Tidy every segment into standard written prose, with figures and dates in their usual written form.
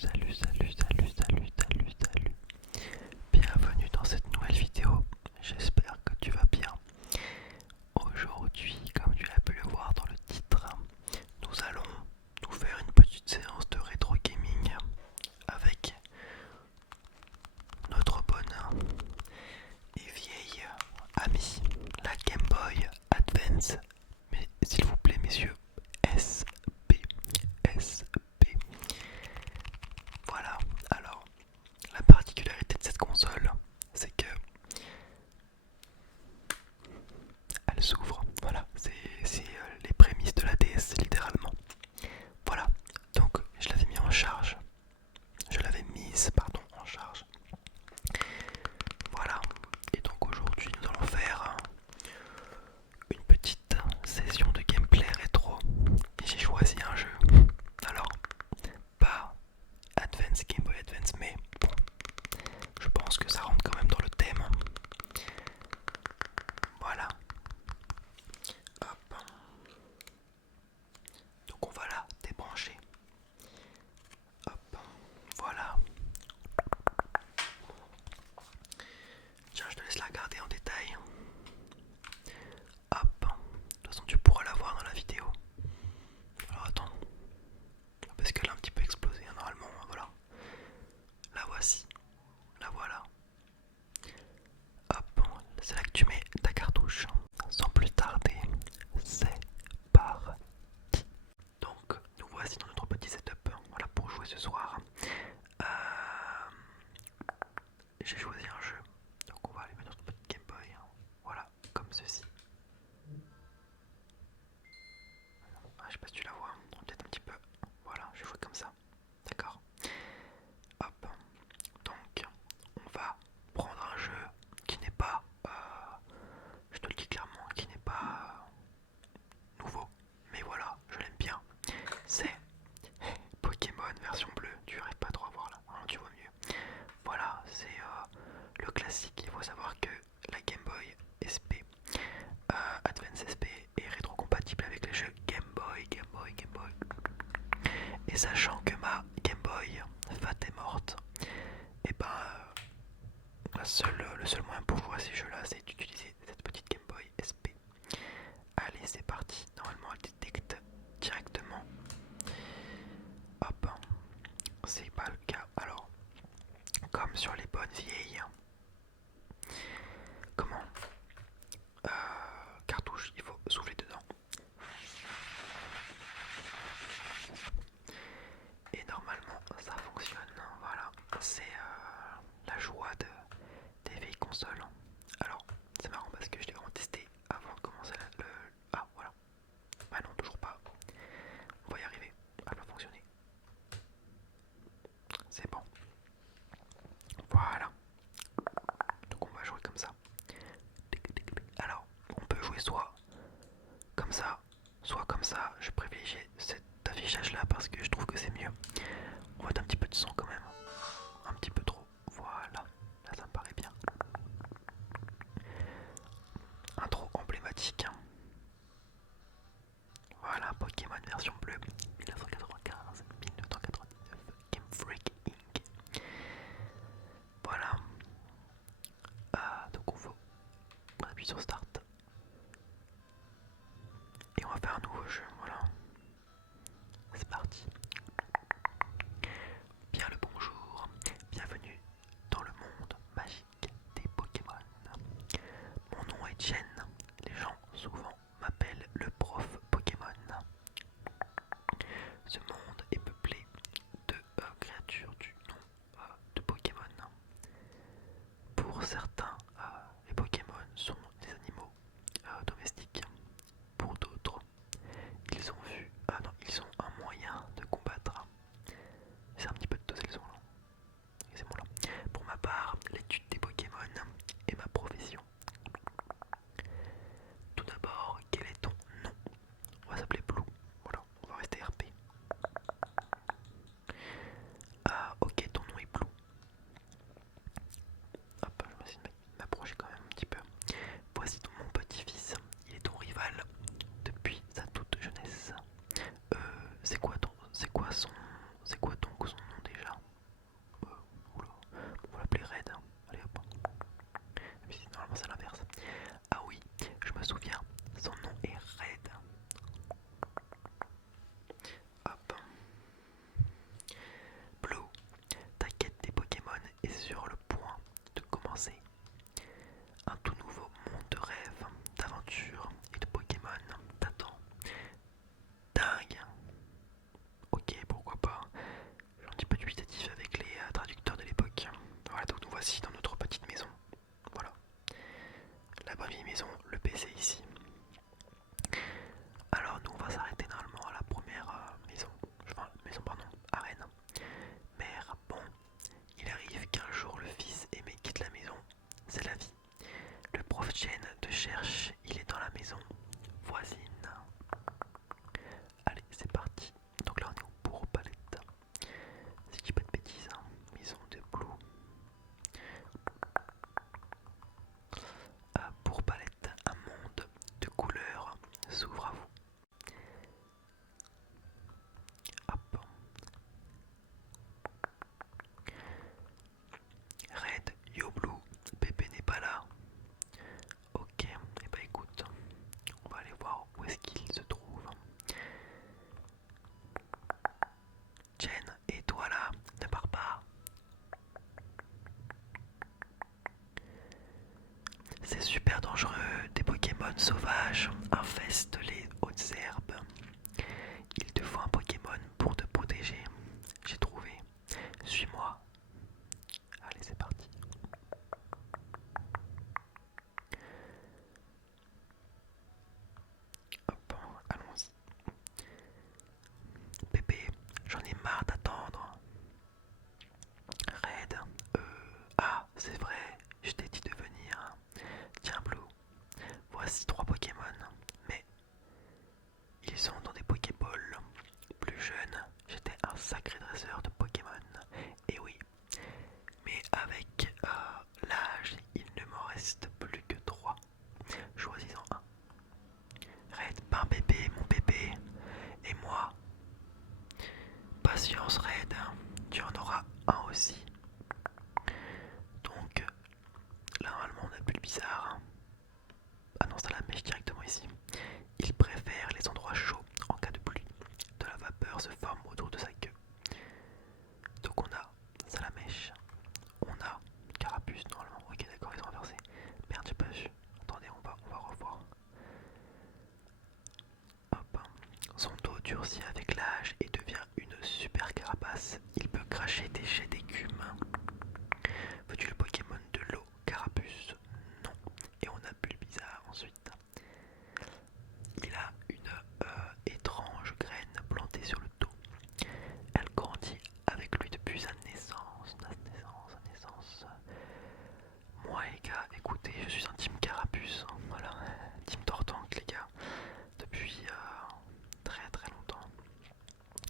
salut. Bienvenue dans cette nouvelle vidéo. J'espère que tu vas bien. Aujourd'hui, comme tu l'as pu le voir dans le titre, nous allons nous faire une petite séance de rétro gaming avec notre bonne et vieille amie, la Game Boy Advance. Mais s'il vous plaît, messieurs, SP. Voilà, alors la particularité de cette console, c'est que elle s'ouvre. Voilà, c'est les prémices de la DS littéralement. Voilà, donc je l'avais mis en charge. Je l'avais mise, pardon, en charge. Voilà, et donc aujourd'hui nous allons faire une petite session de gameplay rétro. Et j'ai choisi un jeu. Alors, pas Advance, Game Boy Advance, mais bon, je pense que ça rentre quand même dans le thème. Voilà. Hop. Donc on va la débrancher. Hop. Voilà. Tiens, je te laisse la regarder en détail. Hop. De toute façon, tu pourras la voir dans la vidéo. Alors attends. Parce qu'elle a un petit peu explosé, hein, normalement. Voilà. La voici. La voilà. Hop. C'est là que tu mets ta cartouche. Sans plus tarder, c'est parti. Donc, nous voici dans notre petit setup. Voilà pour jouer ce soir. Euh, J'ai choisi un jeu. Donc, on va allumer notre petit Game Boy. Voilà, comme ceci. Ah, je sais pas si tu la vois, peut-être un petit peu. Voilà, je vais jouer comme ça. D'accord. Hop. Donc, on va prendre un jeu qui n'est pas, je te le dis clairement, qui n'est pas nouveau. Mais voilà, je l'aime bien. C'est Pokémon version bleue. Tu n'arrives pas trop à voir là, hein, tu vois mieux. Voilà, c'est le classique. Il faut savoir que la Game Boy SP, Advance SP est rétrocompatible avec les jeux Game Boy. Et sachant que ma Game Boy Fat est morte, et ben le seul moyen pour jouer à ces jeux là c'est d'utiliser cette petite Game Boy SP. Allez, c'est parti. Normalement elle détecte directement. Hop, c'est pas le cas. Alors, comme sur les bonnes vieilles, comment cartouche, il faut souffler dedans. Et normalement ça fonctionne. Voilà, c'est la joie des vieilles consoles. Alors, c'est marrant parce que je l'ai vraiment testé avant de commencer le... Ah, voilà. Bah non, toujours pas. On va y arriver. Elle va fonctionner. C'est bon. Voilà. cracher des jets d'écume. Veux-tu le Pokémon de l'eau, Carapuce? Non. Et on a Bulbizarre ensuite. Il a une étrange graine plantée sur le dos. Elle grandit avec lui depuis sa naissance. Moi les gars, écoutez, je suis un team Carapuce. Voilà, team Tortank les gars. Depuis très très longtemps.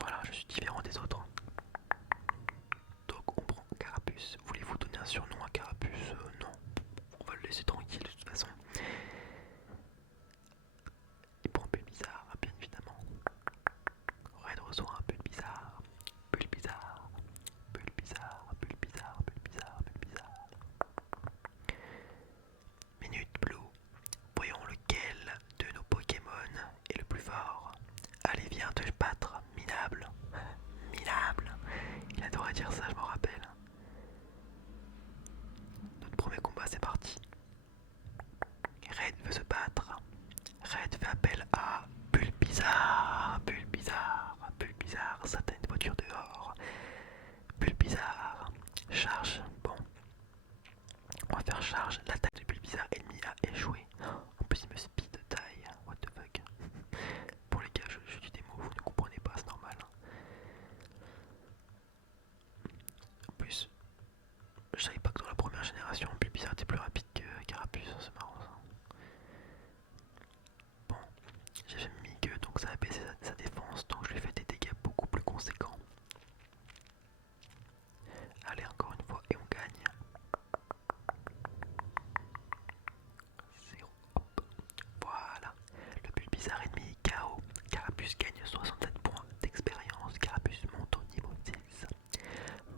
Voilà, je suis différent des autres. Donc on prend Carapuce. Voulez-vous donner un surnom à Carapuce? Non. On va le laisser tranquille de toute façon. Il prend Bulbizarre, bien évidemment. Red reçoit un Bulbizarre. Bulbizarre. Minute Blue. Voyons lequel de nos Pokémon est le plus fort. Allez, viens te battre, minable. Minable. Il adorait dire ça, je m'en rappelle. Notre premier combat, c'est parti. Red veut se battre. Red fait appel à Bulbizarre. Bulbizarre, ça t'a une voiture dehors. Bulbizarre, charge. Bon, on va faire charge. L'attaque de Bulbizarre ennemi a échoué. En plus, il me speed de taille. What the fuck. Pour les gars, je dis des mots, vous ne comprenez pas, c'est normal. En plus, je savais pas que dans la première génération, Bulbizarre était plus rapide que Carapuce, c'est marrant ça. Bon, j'ai fait Migue, donc ça a baissé sa défense, donc je lui ai fait des dégâts beaucoup plus conséquents. Allez, encore une fois, et on gagne. 0, hop, voilà. Le Bulbizarre ennemi est KO. Carapuce gagne 67 points d'expérience. Carapuce monte au niveau 6.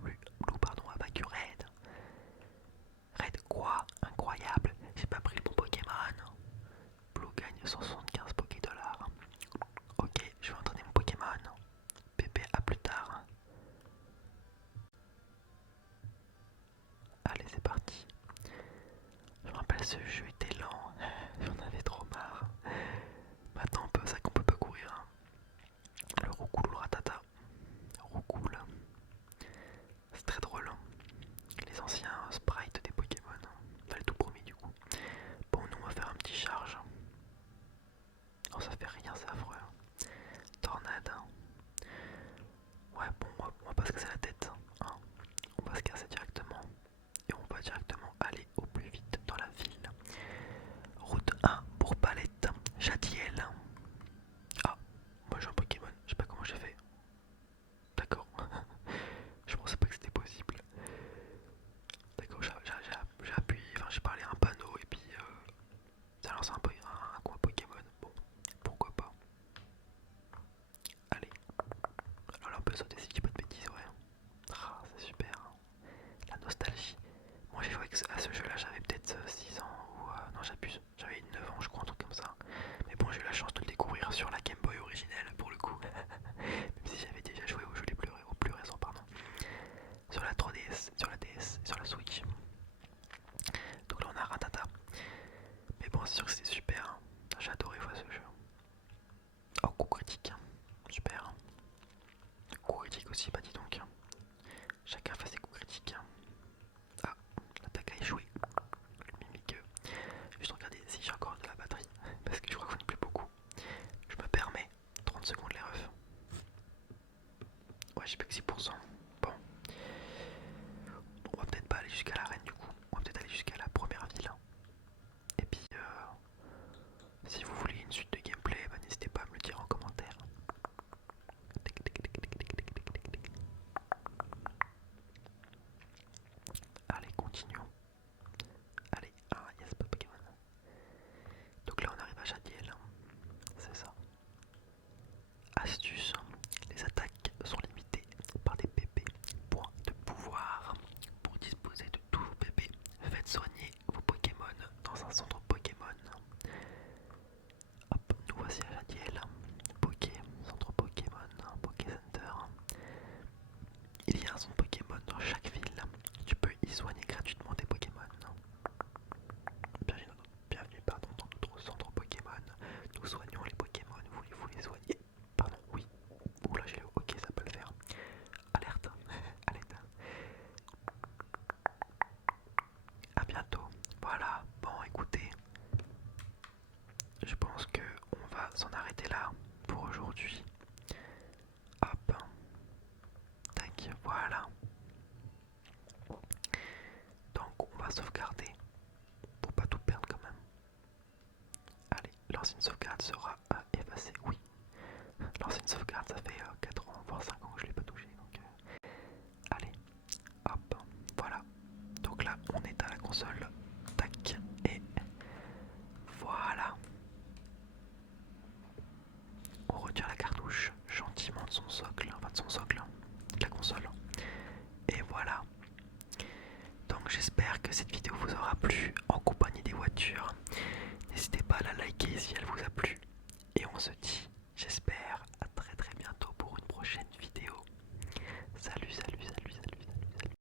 Blue, a vaincu Red. Red quoi? Incroyable, j'ai pas pris le bon Pokémon. Blue gagne 175 Pokédollars. Ok, je vais entraîner mon Pokémon. Pépé, à plus tard. Allez, c'est parti. Je me rappelle, ce jeu était lent. J'en avais trop marre. Maintenant, c'est vrai qu'on peut pas courir. Hein. Le Roucoule ou le Ratata. Roucoule. C'est très drôle. Les anciens sprites des Pokémon. Enfin, les tout premiers du coup. Bon, nous on va faire un petit charge. Oh, ça fait rien, c'est affreux. Tornade. Ouais, bon, on va pas se casser la tête. Hein. On va se casser directement. Et on va directement aller au plus vite dans la ville. Route 1 pour Palette. Jadiel. Ah, moi j'ai un Pokémon. Je sais pas comment j'ai fait. D'accord. Je pensais pas que c'était possible. D'accord, j'ai appuyé, enfin j'ai parlé à un panneau et puis ça lance un coin Pokémon. Bon, pourquoi pas. Allez. Alors là on peut sauter si je dis pas de bêtises, ouais. Ah, c'est super. Hein. La nostalgie. Moi j'ai joué à ce jeu là, j'avais peut-être 6 ans ou... non j'abuse, j'avais 9 ans je crois, un truc comme ça. Mais bon, j'ai eu la chance de le découvrir sur la Game Boy originelle pour le coup. Même si j'avais déjà joué aux jeux au plus récents, pardon. Sur la 3DS, sur la DS, sur la Switch. Donc là on a Ratata. Mais bon, c'est sûr que c'était super. Hein. J'ai adoré voir ce jeu. Oh, coup critique. Super. Coup critique aussi, bah dis donc. Chacun fait ses coups critiques. Ah, l'attaque a échoué. Le mimique. Juste regarder si j'ai encore de la batterie. Parce que je crois qu'on n'est plus beaucoup. Je me permets. 30 secondes les refs. Ouais, j'ai plus que 6%. Bon. On va peut-être pas aller jusqu'à l'arène du coup. On va peut-être aller jusqu'à la première ville. Et puis, si vous voulez une suite de gameplay, bah, n'hésitez pas à me le dire en commentaire. Allez, continuons. Allez, ah, yes, pas Pokémon. Donc là, on arrive à Jadiel. C'est ça. Astuce, les attaques sont limitées par des PP. Points de pouvoir. Pour disposer de tous vos PP, faites soigner vos Pokémon dans un centre Pokémon. Hop, nous voici à Jadiel. Centre Pokémon, Poké Center. Il y a un centre Pokémon dans chaque ville. Tu peux y soigner gratuitement des Pokémon. Bienvenue dans notre centre Pokémon. Nous soignons les Pokémon. Voulez-vous les soigner? Pardon, oui. Oula, j'ai le ok, ça peut le faire. Alerte, alerte. s'en arrêter là pour aujourd'hui. Hop. Tac, voilà. Donc on va sauvegarder pour pas tout perdre quand même. Allez, l'ancienne sauvegarde sera effacée.